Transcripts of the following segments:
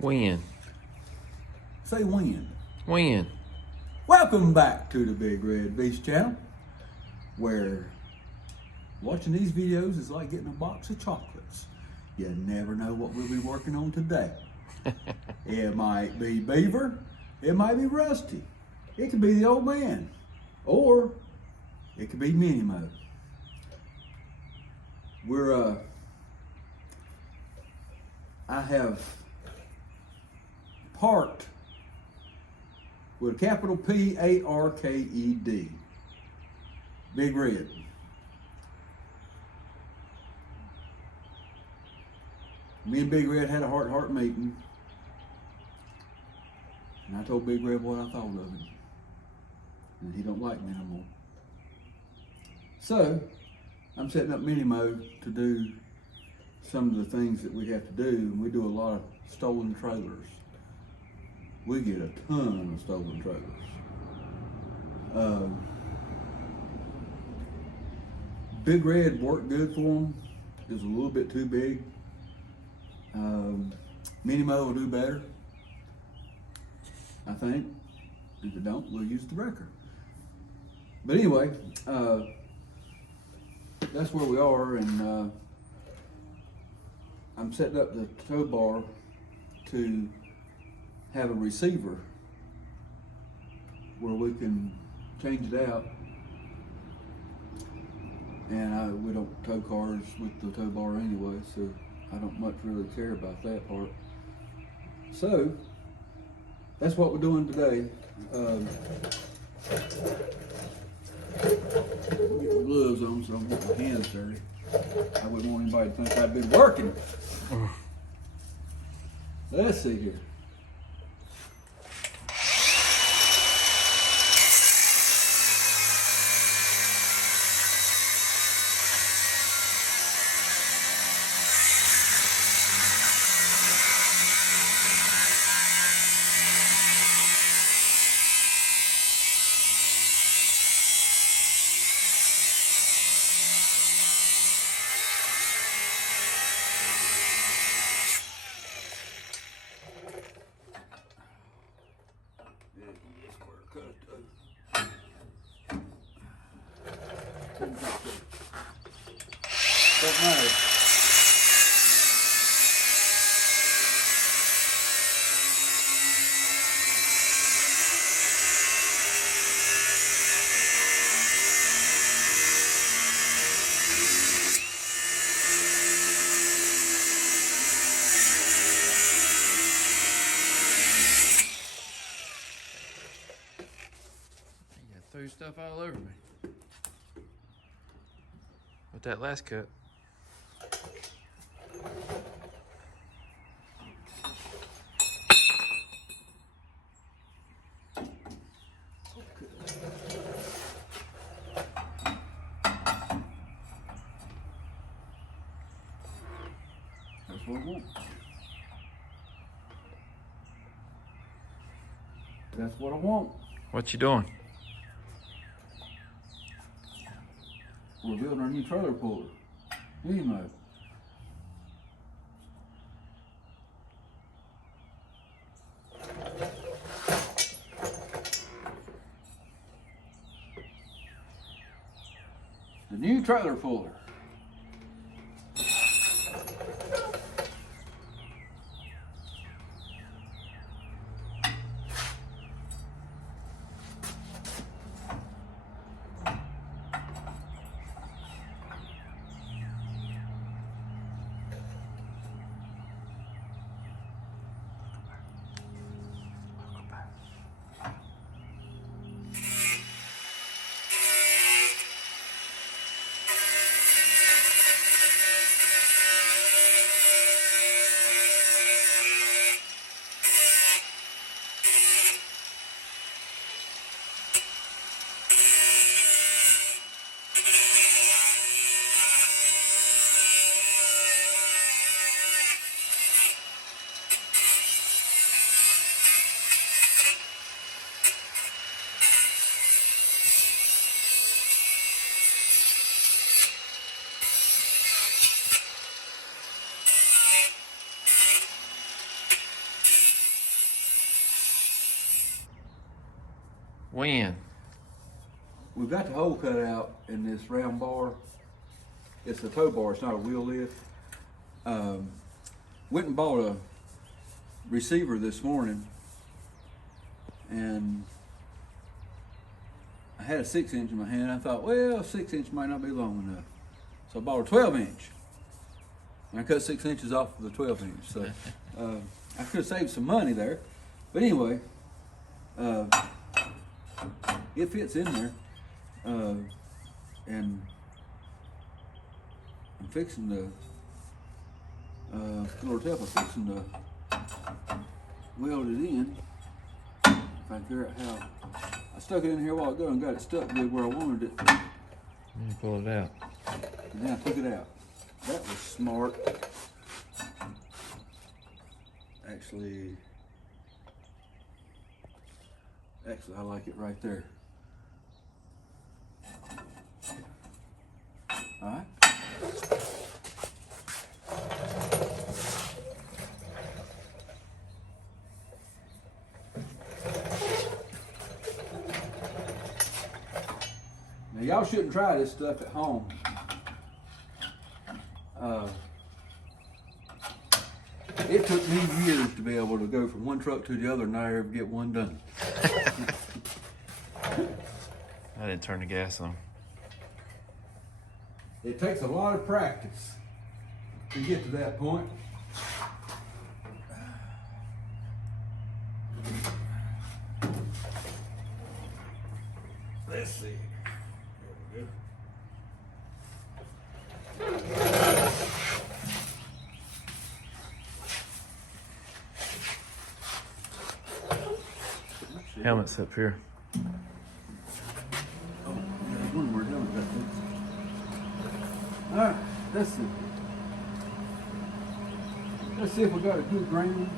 When? Say when. When? Welcome back to the Big Red Beast channel, where watching these videos is like getting a box of chocolates. You never know what we'll be working on today. It might be Beaver, it might be Rusty, it could be the old man, or it could be Minnie Mo. I have parked with a capital P-A-R-K-E-D, Big Red. Me and Big Red had a heart-to-heart meeting, and I told Big Red what I thought of him, and he don't like me no more. So, I'm setting up Minnie Mo to do some of the things that we have to do, and we do a lot of stolen trailers. We get a ton of stolen trailers. Big Red worked good for him. It was a little bit too big. Minnie Mo will do better, I think. If it don't, we'll use the wrecker. But anyway, that's where we are, and I'm setting up the tow bar to have a receiver where we can change it out, and we don't tow cars with the tow bar anyway, so I don't much really care about that part. So that's what we're doing today. Get my gloves on so I don't get my hands dirty. I wouldn't want anybody to think I've been working. Let's see here. Don't matter. You threw stuff all over me. With that last cut. That's what I want. That's what I want. What you doing? We're building our new trailer puller. Minnie Mo. The new trailer puller. When? We've got the hole cut out in this round bar. It's a tow bar, it's not a wheel lift. Went and bought a receiver this morning, and I had a 6-inch in my hand. I thought, well, 6-inch might not be long enough. So I bought a 12-inch. And I cut 6 inches off of the 12-inch. So I could have saved some money there. But anyway, it fits in there. And I'm fixing to, I'm fixing to weld it in. If I can figure out how. I stuck it in here a while ago and got it stuck good where I wanted it. Let me pull it out. And then I took it out. That was smart. Actually, I like it right there. All right. Now y'all shouldn't try this stuff at home. It took me years to be able to go from one truck to the other and not ever get one done. I didn't turn the gas on. It takes a lot of practice to get to that point. Let's see. There we go. Helmet's up here. Oh, there's one more helmet got fixed. All right, let's see. Let's see if we got a good grain.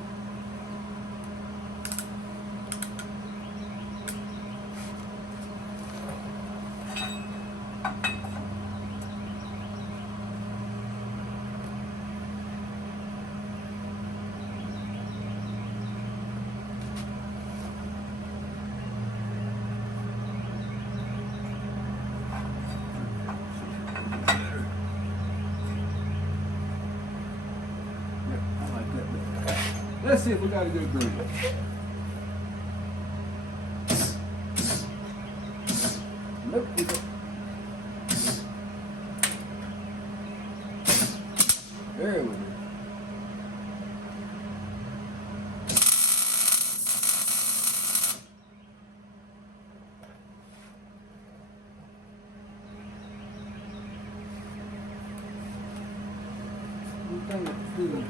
Let's see if we got a good groove. Nope, we don't. There we go. One thing that's good.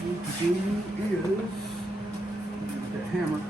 Need to do is the hammer.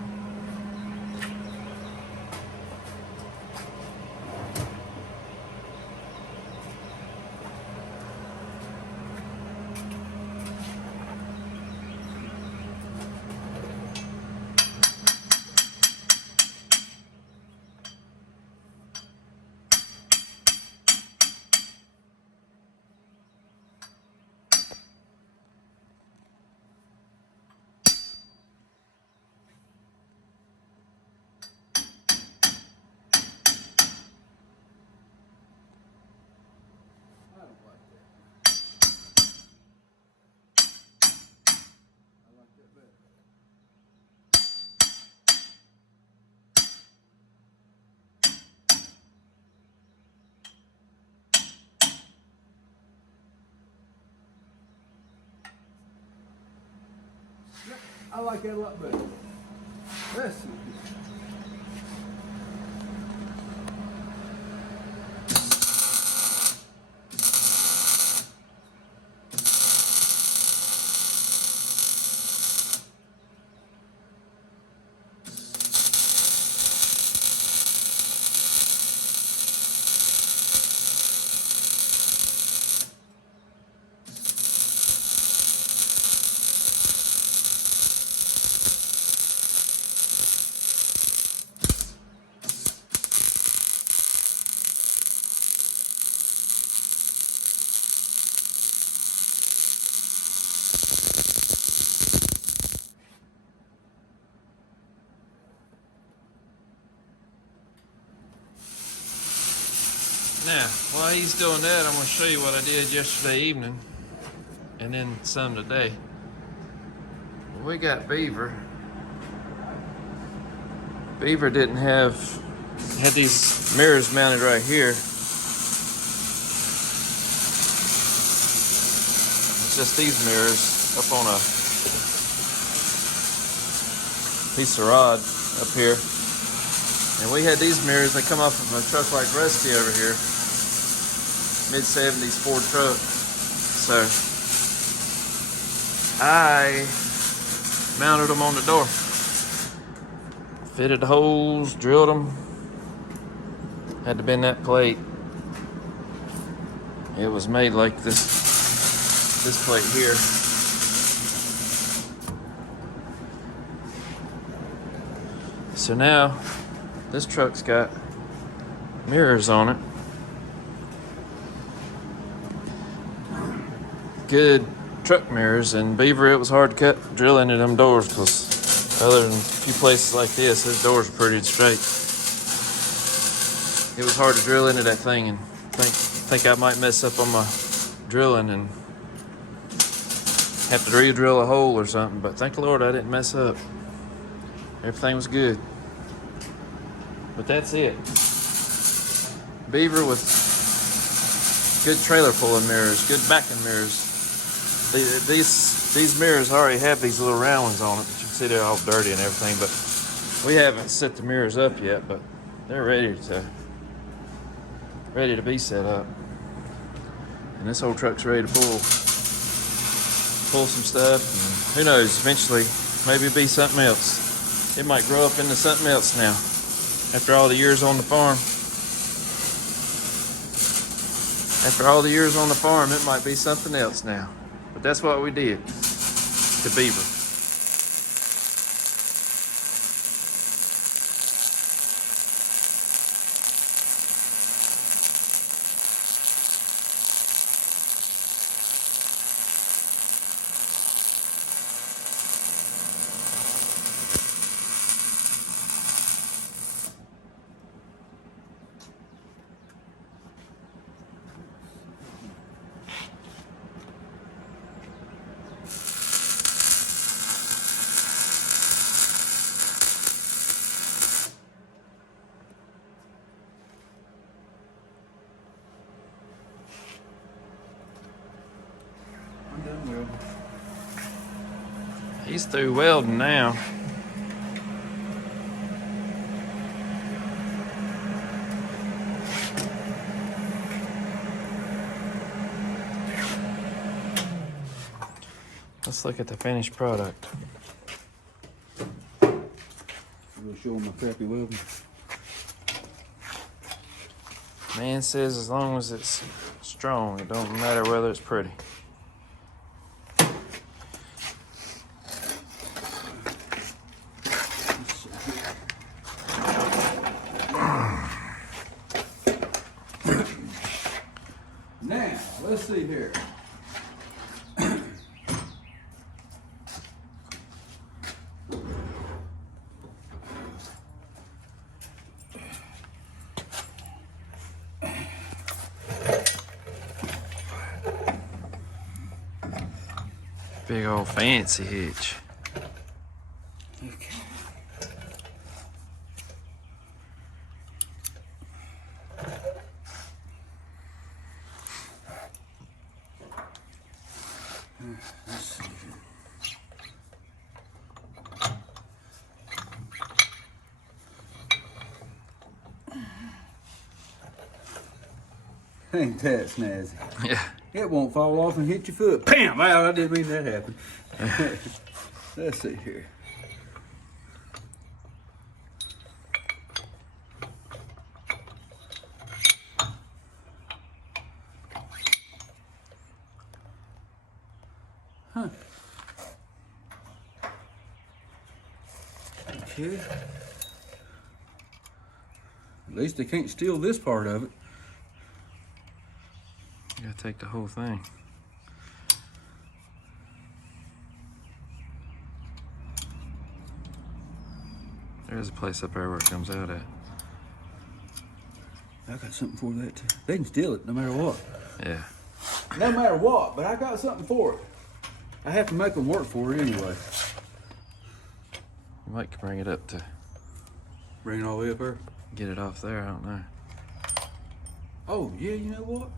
I like that a lot better. Let's see. he's doing that, I'm gonna show you what I did yesterday evening and then some today. We got Beaver. Beaver didn't had these mirrors mounted right here. It's just these mirrors up on a piece of rod up here. And we had these mirrors that come off of a truck like Rusty over here. Mid-70s Ford truck. So I mounted them on the door. Fitted the holes, drilled them. Had to bend that plate. It was made like this plate here. So now this truck's got mirrors on it. Good truck mirrors. And Beaver, it was hard to drill into them doors because other than a few places like this, those doors are pretty straight. It was hard to drill into that thing, and think I might mess up on my drilling and have to re-drill a hole or something. But thank the Lord I didn't mess up. Everything was good. But that's it. Beaver with good trailer pulling mirrors, good backing mirrors. These mirrors already have these little round ones on it, but you can see they're all dirty and everything. But we haven't set the mirrors up yet, but they're ready to be set up. And this whole truck's ready to pull some stuff. And who knows? Eventually, maybe it'll be something else. It might grow up into something else now. After all the years on the farm. After all the years on the farm, it might be something else now. But that's what we did to Beaver. He's through welding now. Let's look at the finished product. We'll show him my crappy welding. Man says as long as it's strong, it don't matter whether it's pretty. Now, let's see here. Big old fancy hitch. Okay. Let's see here. Ain't that snazzy? Yeah. It won't fall off and hit your foot. Bam! Wow, I didn't mean that happen. Let's see here. Huh. Okay. At least they can't steal this part of it. You gotta take the whole thing. There's a place up there where it comes out at. I got something for that too. They can steal it no matter what. Yeah. No matter what, but I got something for it. I have to make them work for it anyway. You might bring it up to Bring it all the way up there. get it off there, I don't know. Oh, yeah, you know what?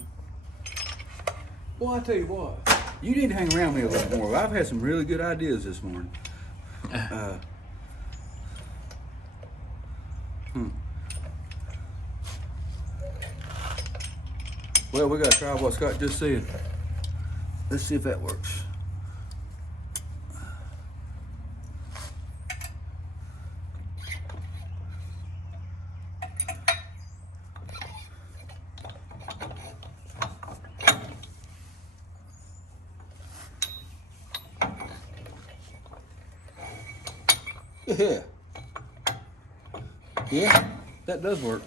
Well, I tell you what. You need to hang around me a little more. I've had some really good ideas this morning. Well, we gotta try what Scott just said. Let's see if that works. Yeah. Yeah, that does work.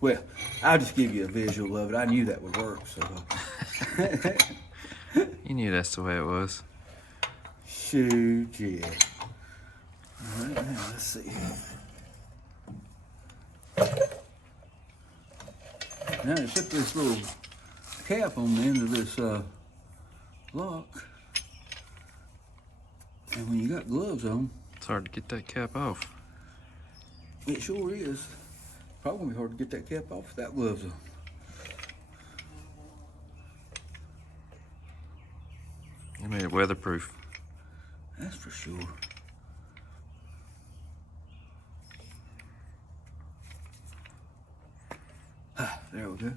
Well, I'll just give you a visual of it. I knew that would work, so. You knew that's the way it was. Shoot, yeah. All right, now let's see. Now you put this little cap on the end of this lock. And when you got gloves on, It's hard to get that cap off. it sure is. Probably gonna be hard to get that cap off without gloves on. You made it weatherproof. That's for sure. Ah, there we go.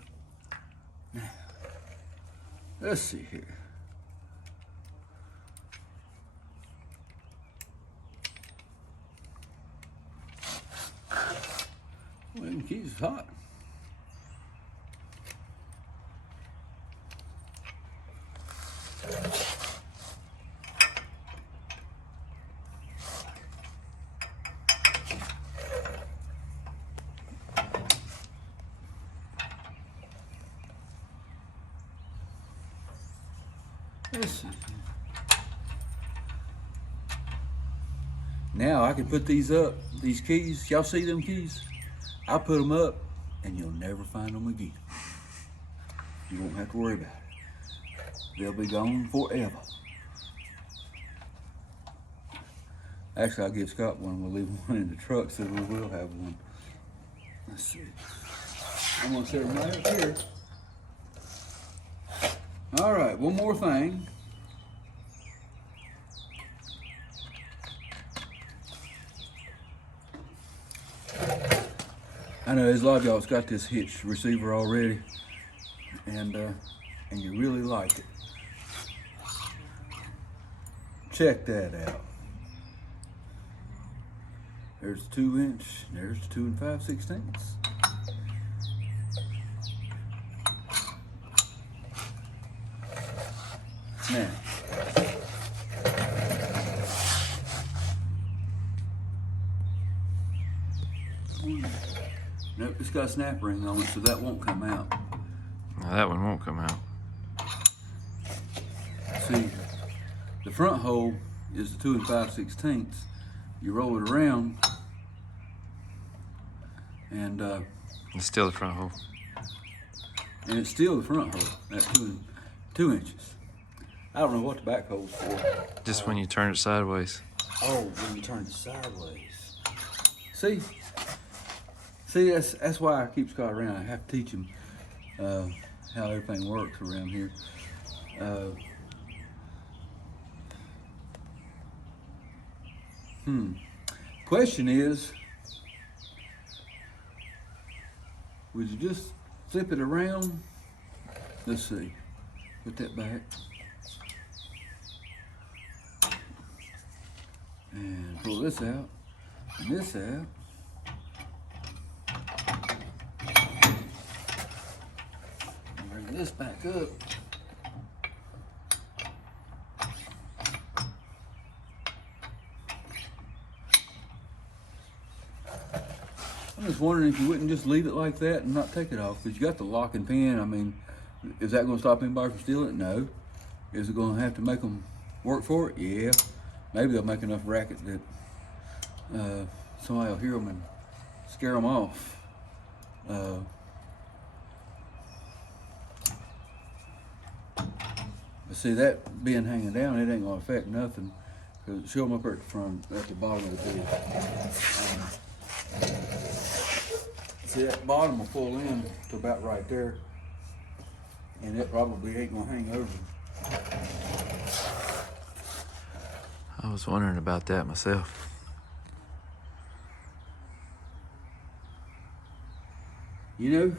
Now, let's see here. Well, the keys is hot. Let's see. Now I can put these up, these keys. Y'all see them keys? I'll put them up and you'll never find them again. You won't have to worry about it. They'll be gone forever. Actually, I'll give Scott one. We'll leave one in the truck so we will have one. Let's see. I'm gonna set them right up here. All right, one more thing. I know there's a lot of y'all's got this Hitch receiver already, and you really like it. Check that out. There's 2 inch, there's 2 5/16. Now, nope, it's got a snap ring on it, so that won't come out. No, that one won't come out. See, the front hole is the 2 5/16. You roll it around, and It's still the front hole. it's still the front hole at 2 inches. I don't know what the back hole's for. Just when you turn it sideways. Oh, when you turn it sideways. See, that's why I keep Scott around. I have to teach him how everything works around here. Question is, would you just flip it around? Let's see. Put that back. And pull this out, and this out. And bring this back up. I'm just wondering if you wouldn't just leave it like that and not take it off, because you got the lock and pin. I mean, is that going to stop anybody from stealing it? No. Is it going to have to make them work for it? Yeah. Maybe they'll make enough racket that somebody will hear them and scare them off. But see, that being hanging down, it ain't gonna affect nothing. Cause show them up at the front, at the bottom of the bed. See, that bottom will pull in to about right there, and it probably ain't gonna hang over. I was wondering about that myself. You know,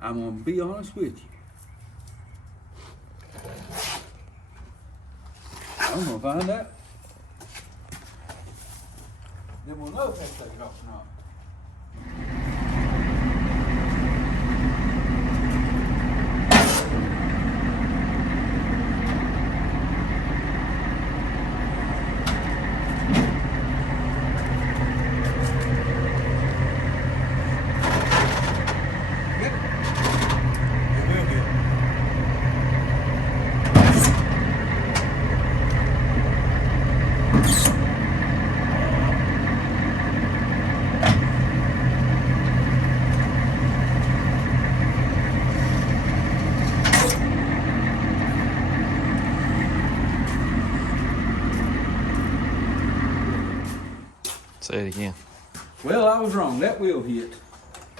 I'm gonna be honest with you. I'm gonna find out. Then we'll know if they take it off or not. Say it again. Well, I was wrong. That will hit.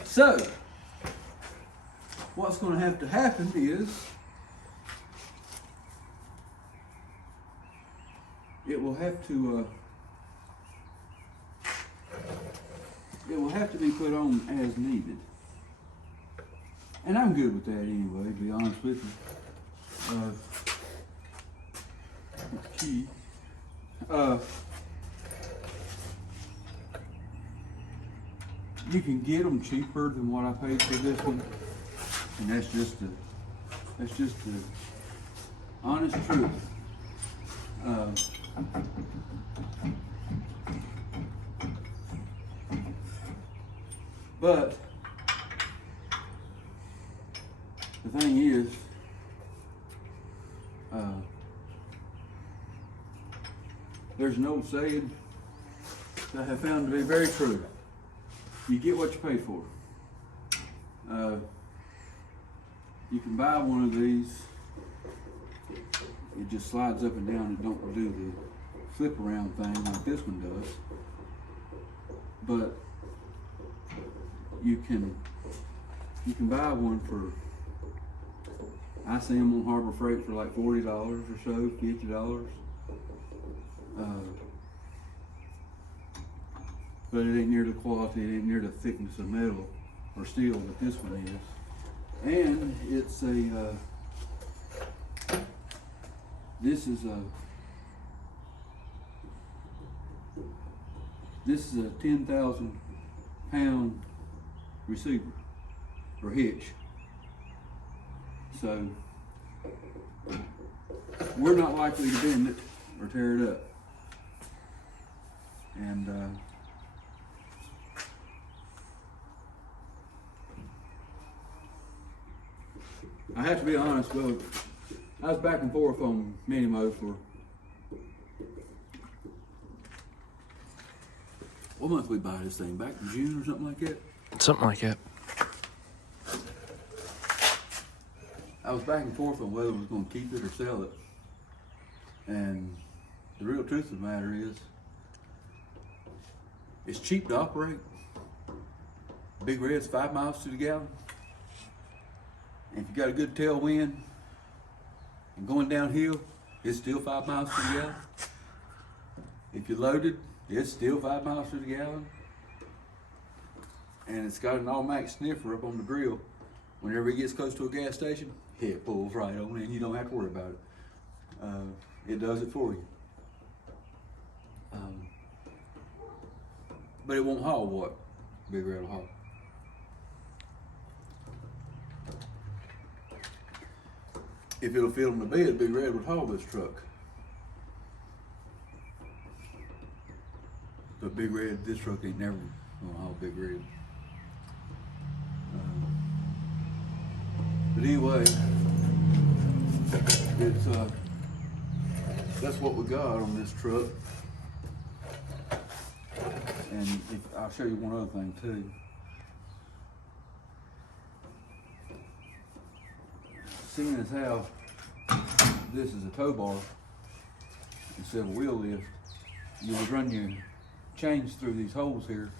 So, what's going to happen is it will have to be put on as needed. And I'm good with that anyway, to be honest with you. With the key. You can get them cheaper than what I paid for this one, and that's just the honest truth. But the thing is, there's an old saying that I have found to be very true. You get what you pay for. You can buy one of these. It just slides up and down. It don't do the flip around thing like this one does. But you can buy one for, I see them on Harbor Freight for like $40 or so, $50. But it ain't near the quality, it ain't near the thickness of metal or steel that this one is. And it's this is a 10,000 pound receiver or hitch. So we're not likely to bend it or tear it up. And I have to be honest, well, I was back and forth on Minimo for, what month we buy this thing? Back in June or something like that? Something like that. I was back and forth on whether I was going to keep it or sell it. And the real truth of the matter is, it's cheap to operate. Big Red's 5 miles to the gallon. And if you got a good tailwind and going downhill, it's still 5 miles to the gallon. If you're loaded, it's still 5 miles to the gallon. And it's got an automatic sniffer up on the grill. Whenever it gets close to a gas station, it pulls right on in. You don't have to worry about it. It does it for you. But it won't haul what Big Red will haul. If it'll fit on the bed, Big Red would haul this truck. But Big Red, this truck ain't never gonna haul Big Red. But anyway, it's that's what we got on this truck. And I'll show you one other thing too. seeing as how this is a tow bar instead of a wheel lift, you would run your chains through these holes here,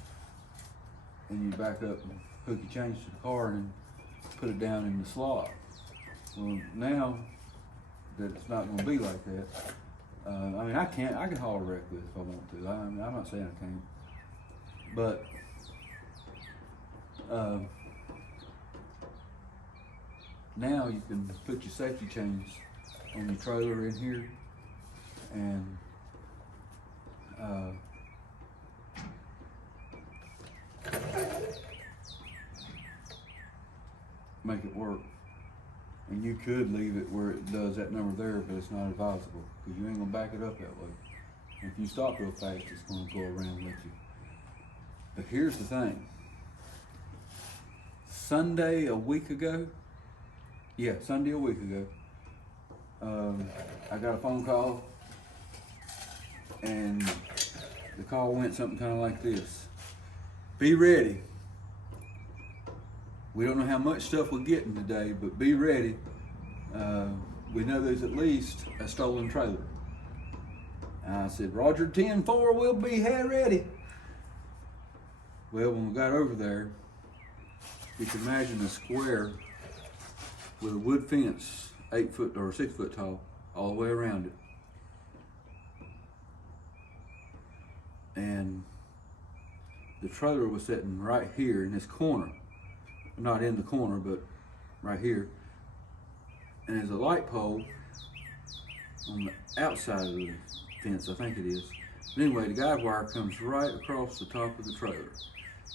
and you back up and hook your chains to the car and then put it down in the slot. Well, now that it's not going to be like that, I mean, I can haul a wreck with it if I want to. I'm not saying I can't, but now you can put your safety chains on your trailer in here and make it work. And you could leave it where it does that number there, but it's not advisable because you ain't gonna back it up that way. And if you stop real fast, it's gonna go around with you. But here's the thing. Sunday a week ago, I got a phone call, and the call went something kind of like this. Be ready. We don't know how much stuff we're getting today, but be ready. We know there's at least a stolen trailer. And I said, Roger, 10-4, we'll be here ready. Well, when we got over there, you can imagine a square with a wood fence, 8 foot or 6 foot tall, all the way around it. And the trailer was sitting right here in this corner. Not in the corner, but right here. And there's a light pole on the outside of the fence, I think it is. But anyway, the guide wire comes right across the top of the trailer.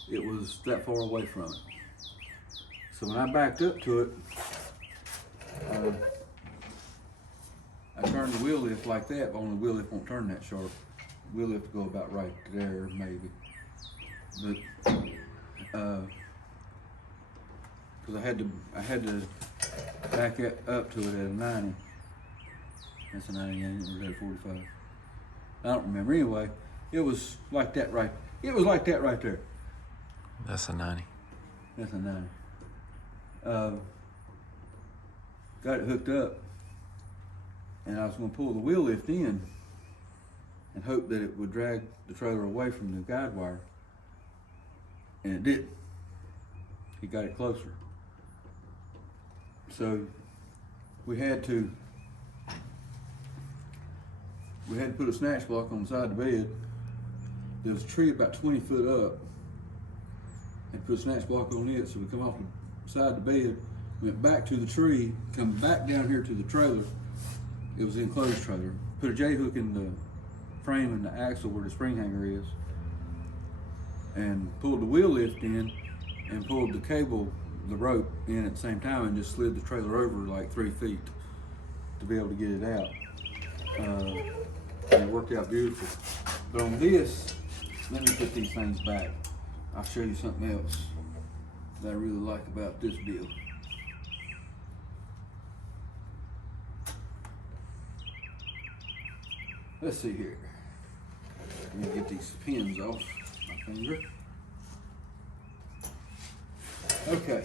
It was that far away from it. So when I backed up to it, I turned the wheel lift like that, but only the wheel lift won't turn that sharp. The wheel lift will go about right there, maybe. But because I had to back up to it at a 90. That's a 90, ain't it? Or was that a 45? I don't remember. Anyway, it was like that right. It was like that right there. That's a 90. That's a 90. Got it hooked up, and I was going to pull the wheel lift in and hope that it would drag the trailer away from the guide wire, and it did. He got it closer. So we had to put a snatch block on the side of the bed. There was a tree about 20 foot up, and put a snatch block on it. So we come off the side of the bed, went back to the tree, come back down here to the trailer. It was an enclosed trailer. Put a J hook in the frame and the axle where the spring hanger is, and pulled the wheel lift in and pulled the cable, the rope in at the same time, and just slid the trailer over like 3 feet to be able to get it out. And it worked out beautiful. But on this, let me put these things back. I'll show you something else that I really like about this deal. Let's see here. Let me get these pins off my finger. Okay.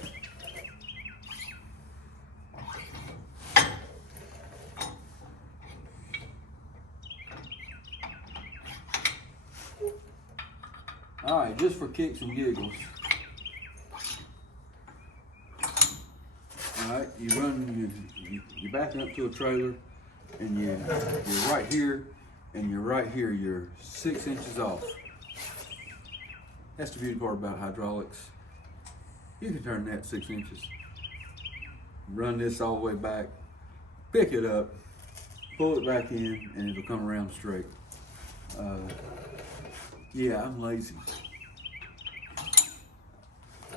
All right, just for kicks and giggles. All right, you're backing up to a trailer, and you're right here, and you're right here. You're 6 inches off. That's the beauty part about hydraulics. You can turn that 6 inches, run this all the way back, pick it up, pull it back in, and it'll come around straight. Yeah, I'm lazy.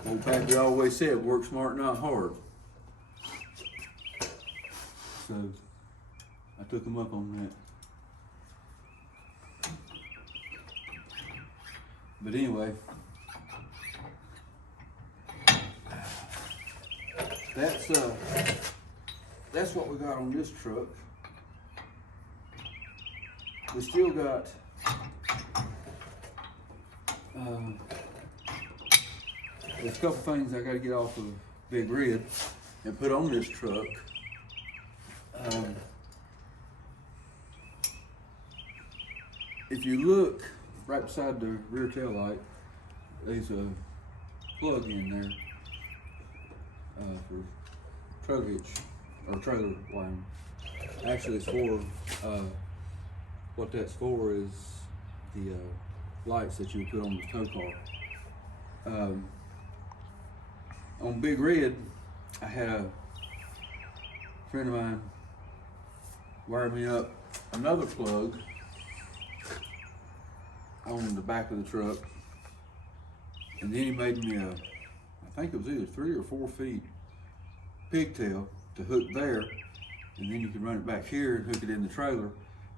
Old Pappy always said, work smart, not hard. So I took him up on that. But anyway, that's what we got on this truck. We still got there's a couple things I got to get off of Big Red and put on this truck if you look right beside the rear tail light, there's a plug in there for trailer hitch or trailer wiring. Actually, it's for what that's for is the lights that you would put on the tow car. On Big Red, I had a friend of mine wired me up another plug on the back of the truck, and then he made me a, I think it was either 3 or 4 feet pigtail to hook there, and then you could run it back here and hook it in the trailer,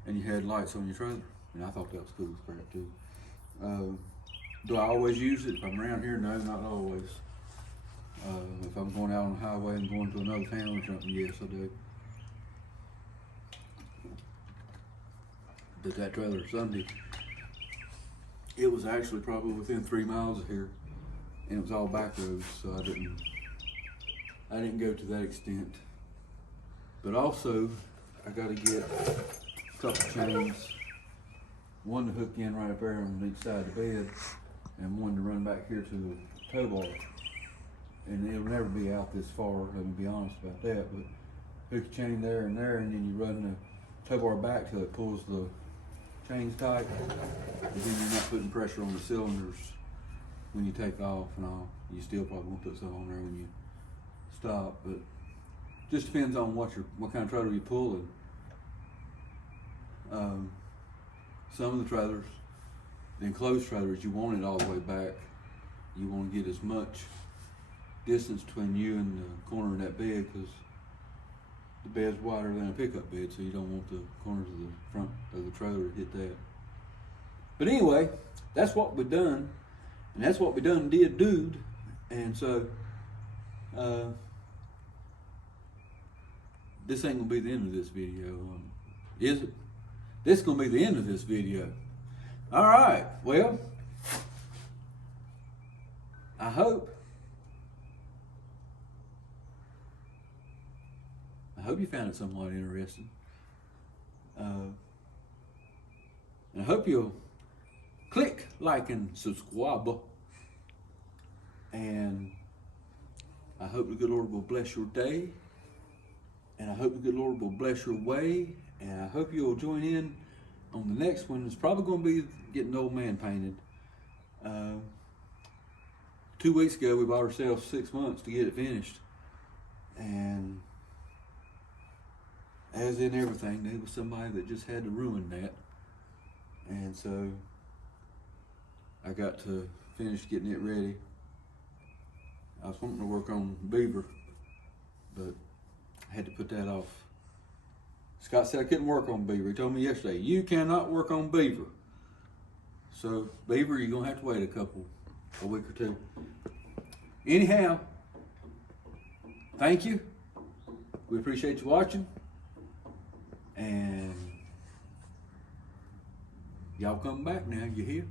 and you had lights on your trailer. And I thought that was cool as crap too. Do I always use it if I'm around here? No, not always. If I'm going out on the highway and going to another town or something, yes, I do. But that trailer Sunday, it was actually probably within 3 miles of here, and it was all back roads, so I didn't go to that extent. But also, I got to get a couple chains, one to hook in right up there on each side of the bed, and one to run back here to the tow bar. And it'll never be out this far, let me be honest about that, but hook a chain there, and then you run the tow bar back till it pulls the chains tight, and then you're not putting pressure on the cylinders when you take off and all. You still probably won't put some on there when you stop, but just depends on what kind of trailer you're pulling. Some of the trailers, the enclosed trailers, you want it all the way back. You want to get as much distance between you and the corner of that bed, because the bed's wider than a pickup bed, so you don't want the corners of the front of the trailer to hit that. But anyway, that's what we done, and that's what we done did, dude. And so this ain't gonna be the end of this video, is it? This is gonna be the end of this video. All right, well, I hope you found it somewhat interesting. And I hope you'll click like and subscribe. And I hope the good Lord will bless your day. And I hope the good Lord will bless your way. And I hope you'll join in on the next one. It's probably going to be getting the old man painted. 2 weeks ago, we bought ourselves 6 months to get it finished. And as in everything, there was somebody that just had to ruin that. And so I got to finish getting it ready. I was wanting to work on Beaver, but I had to put that off. Scott said I couldn't work on Beaver. He told me yesterday, you cannot work on Beaver. So Beaver, you're gonna have to wait a week or two. Anyhow, thank you. We appreciate you watching. And y'all come back now, you hear?